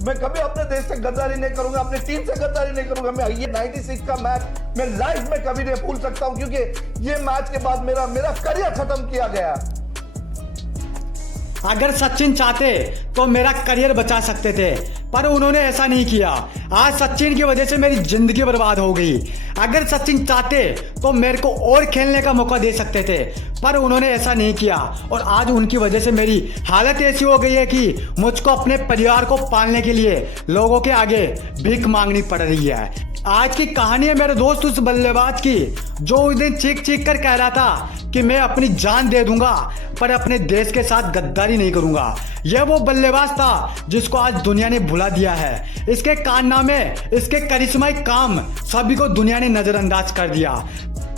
मैं कभी अपने देश से गद्दारी नहीं करूंगा, अपनी टीम से गद्दारी नहीं करूंगा। मैं ये 96 का मैच मैं लाइफ में कभी नहीं भूल सकता हूं, क्योंकि ये मैच के बाद मेरा करियर खत्म किया गया। अगर सचिन चाहते तो मेरा करियर बचा सकते थे, पर उन्होंने ऐसा नहीं किया। आज सचिन की वजह से मेरी जिंदगी बर्बाद हो गई। अगर सचिन चाहते तो मेरे को और खेलने का मौका दे सकते थे, पर उन्होंने ऐसा नहीं किया और आज उनकी वजह से मेरी हालत ऐसी हो गई है कि मुझको अपने परिवार को पालने के लिए लोगों के आगे भीख मांगनी पड़ रही है। आज की कहानी है मेरे दोस्त उस बल्लेबाज की जो उस दिन चीख चीख कर कह रहा था कि मैं अपनी जान दे दूंगा पर अपने देश के साथ गद्दारी नहीं करूंगा। यह वो बल्लेबाज था जिसको आज दुनिया ने भुला दिया है। इसके कारनामे, इसके करिश्माई काम सभी को दुनिया ने नजरअंदाज कर दिया।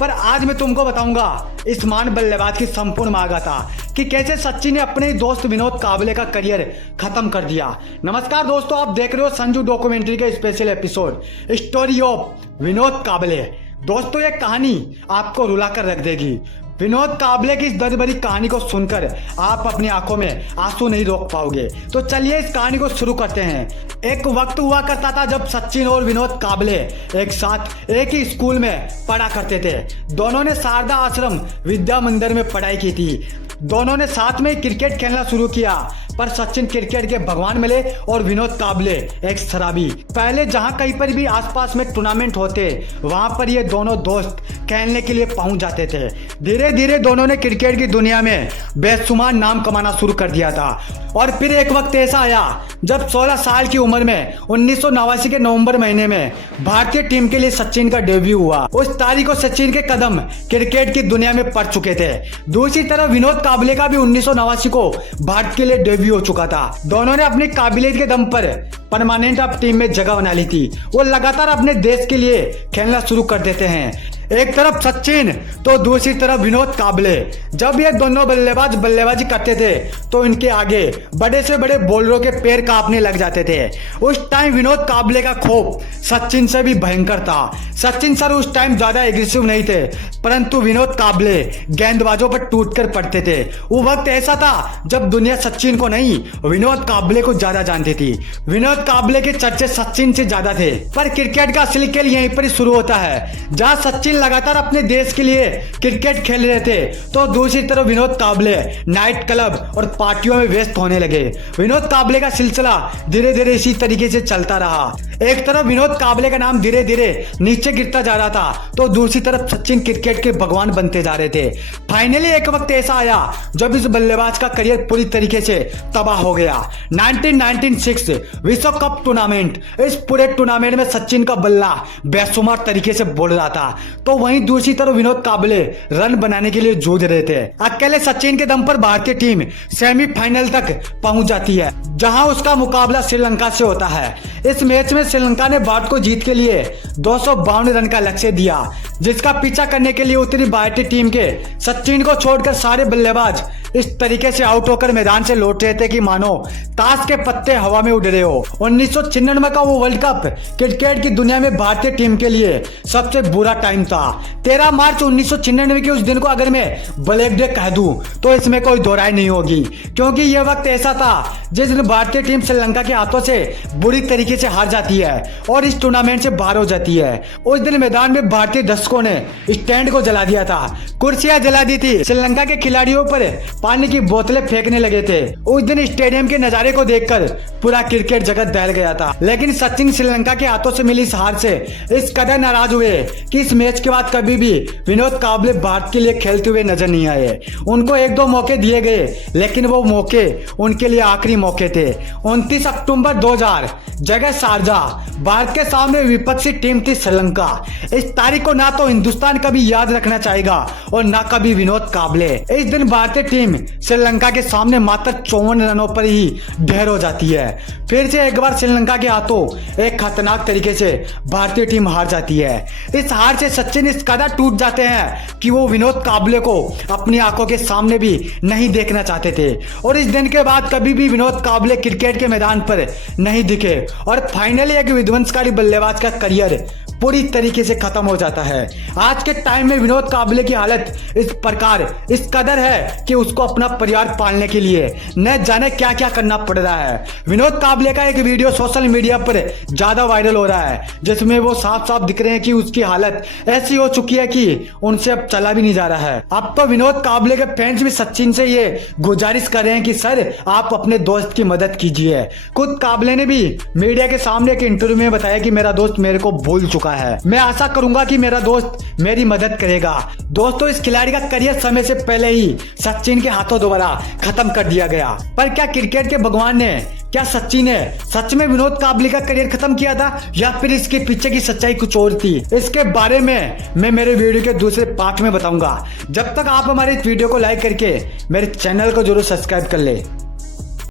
पर आज मैं तुमको बताऊंगा इस महान बल्लेबाज की संपूर्ण महागाथा कि कैसे सचिन ने अपने दोस्त विनोद काबले का करियर खत्म कर दिया। नमस्कार दोस्तों, आप देख रहे हो संजू डॉक्यूमेंट्री के special episode story of Vinod काबले। दोस्तों ये कहानी आपको रुला कर रख देगी। विनोद काबले की इस दर्द भरी कहानी को सुनकर आप अपनी आंखों में आंसू नहीं रोक पाओगे। तो चलिए इस कहानी को शुरू करते हैं। एक वक्त हुआ करता था जब सचिन और विनोद काबले एक साथ एक ही स्कूल में पढ़ा करते थे। दोनों ने शारदा आश्रम विद्या मंदिर में पढ़ाई की थी। दोनों ने साथ में क्रिकेट खेलना शुरू किया, पर सचिन क्रिकेट के भगवान मिले और विनोद काबले एक शराबी। पहले जहां कहीं पर भी आसपास में टूर्नामेंट होते वहां पर ये दोनों दोस्त खेलने के लिए पहुंच जाते थे। धीरे धीरे दोनों ने क्रिकेट की दुनिया में बेशुमार नाम कमाना शुरू कर दिया था। और फिर एक वक्त ऐसा आया जब 16 साल की उम्र में 1989 के नवंबर महीने में भारतीय टीम के लिए सचिन का डेब्यू हुआ। उस तारीख को सचिन के कदम क्रिकेट की दुनिया में पड़ चुके थे। दूसरी तरफ विनोद काबले का भी 1989 को भारत के लिए डेब्यू हो चुका था। दोनों ने अपनी काबिलियत के दम पर परमानेंट अब टीम में जगह बना ली थी। वो लगातार अपने देश के लिए खेलना शुरू कर देते हैं। एक तरफ सचिन तो दूसरी तरफ विनोद काबले। जब ये दोनों बल्लेबाज बल्लेबाजी करते थे तो इनके आगे बड़े से बड़े बॉलरों के पैर कांपने लग जाते थे। उस टाइम विनोद काबले का खौफ सचिन से भी भयंकर था। सचिन सर उस टाइम ज्यादा एग्रेसिव नहीं थे, परंतु विनोद काबले गेंदबाजों पर टूटकर पड़ते थे। वो वक्त ऐसा था जब दुनिया सचिन को नहीं विनोद काबले को ज्यादा जानती थी। विनोद काबले के चर्चे सचिन से ज्यादा थे। पर क्रिकेट का असली खेल यहीं पर शुरू होता है। जहां सचिन लगातार अपने देश के लिए क्रिकेट खेल रहे थे तो दूसरी तरफ विनोद काबले नाइट क्लब और पार्टियों में व्यस्त होने लगे। विनोद काबले का सिलसिला धीरे धीरे इसी तरीके से चलता रहा। एक तरफ विनोद काबले का नाम धीरे धीरे नीचे गिरता जा रहा था तो दूसरी तरफ सचिन क्रिकेट के भगवान बनते जा रहे थे। फाइनली एक वक्त ऐसा आया जब इस बल्लेबाज का करियर पूरी तरीके से तबाह हो गया। 1996 विश्व कप टूर्नामेंट। इस पूरे टूर्नामेंट में सचिन का बल्ला बेशुमार तरीके से बोल रहा था तो वहीं दूसरी तरफ विनोद काबले रन बनाने के लिए जूझ रहे थे। अकेले सचिन के दम पर भारतीय टीम सेमीफाइनल तक पहुंच जाती है जहां उसका मुकाबला श्रीलंका से होता है। इस मैच में श्रीलंका ने भारत को जीत के लिए 252 रन का लक्ष्य दिया, जिसका पीछा करने के लिए उतरी भारतीय टीम के सचिन को छोड़कर सारे बल्लेबाज इस तरीके से आउट होकर मैदान से लौट रहे थे कि मानो ताश के पत्ते हवा में उड़ रहे हो। 1996 का वो वर्ल्ड कप क्रिकेट की दुनिया में भारतीय टीम के लिए सबसे बुरा टाइम था। 13 मार्च 1996 के उस दिन को अगर मैं ब्लैक डे कह दूं तो इसमें कोई दो राय नहीं होगी, क्योंकि यह वक्त ऐसा था जिस दिन भारतीय टीम श्रीलंका के हाथों से बुरी तरीके से हार जाती है और इस टूर्नामेंट से बाहर हो जाती है। उस दिन मैदान में भारतीय दर्शकों ने स्टैंड को जला दिया था, कुर्सियां जला दी थी, श्रीलंका के खिलाड़ियों पर पानी की बोतलें फेंकने लगे थे। उस दिन स्टेडियम के नजारे को देखकर पूरा क्रिकेट जगत दहल गया था। लेकिन सचिन श्रीलंका के हाथों से मिली इस हार से इस कदर नाराज हुए कि इस मैच के बाद कभी भी विनोद काबले भारत के लिए खेलते हुए नजर नहीं आए। उनको 1-2 मौके दिए गए, लेकिन वो मौके उनके लिए आखिरी मौके थे। 29 अक्टूबर 2000 जगह शारजाह, भारत के सामने विपक्षी टीम थी श्रीलंका। इस तारीख को ना तो हिंदुस्तान कभी याद रखना चाहेगा और ना कभी विनोद काबले। इस दिन भारतीय टीम श्रीलंका के सामने मात्र 54 रनों पर ही ढेर हो जाती है। फिर से एक बार श्रीलंका के हाथों एक खतरनाक तरीके से भारतीय टीम हार जाती है। इस हार से सचिन इस कदर टूट जाते हैं कि वो विनोद काबले को अपनी आंखों के सामने भी नहीं देखना चाहते थे और इस दिन के बाद कभी भी विनोद काबले क्रिकेट के मैदान पर नहीं दिखे और फाइनली एक विध्वंसकारी बल्लेबाज का करियर पूरी तरीके से खत्म हो जाता है। आज के टाइम में विनोद काबले की हालत इस कदर है कि उसको अपना परिवार पालने के लिए न जाने क्या क्या करना पड़ रहा है। विनोद काबले का एक वीडियो सोशल मीडिया पर ज्यादा वायरल हो रहा है, जिसमें वो साफ साफ दिख रहे हैं कि उसकी हालत ऐसी हो चुकी है कि उनसे अब चला भी नहीं जा रहा है। अब तो विनोद काबले के फैंस भी सचिन से ये गुजारिश कर रहे हैं कि सर आप अपने दोस्त की मदद कीजिए। खुद काबले ने भी मीडिया के सामने एक इंटरव्यू में बताया कि मेरा दोस्त मेरे को भूल चुका है, मैं आशा करूंगा कि मेरा दोस्त मेरी मदद करेगा। दोस्तों, इस खिलाड़ी का करियर समय से पहले ही सचिन के हाथों दोबारा खत्म कर दिया गया। पर क्या क्रिकेट के भगवान ने, क्या सचिन ने सच में विनोद काबले का करियर खत्म किया था या फिर इसके पीछे की सच्चाई कुछ और थी? इसके बारे में मैं मेरे वीडियो के दूसरे पार्ट में बताऊंगा। जब तक आप हमारे इस वीडियो को लाइक करके मेरे चैनल को जरूर सब्सक्राइब कर ले।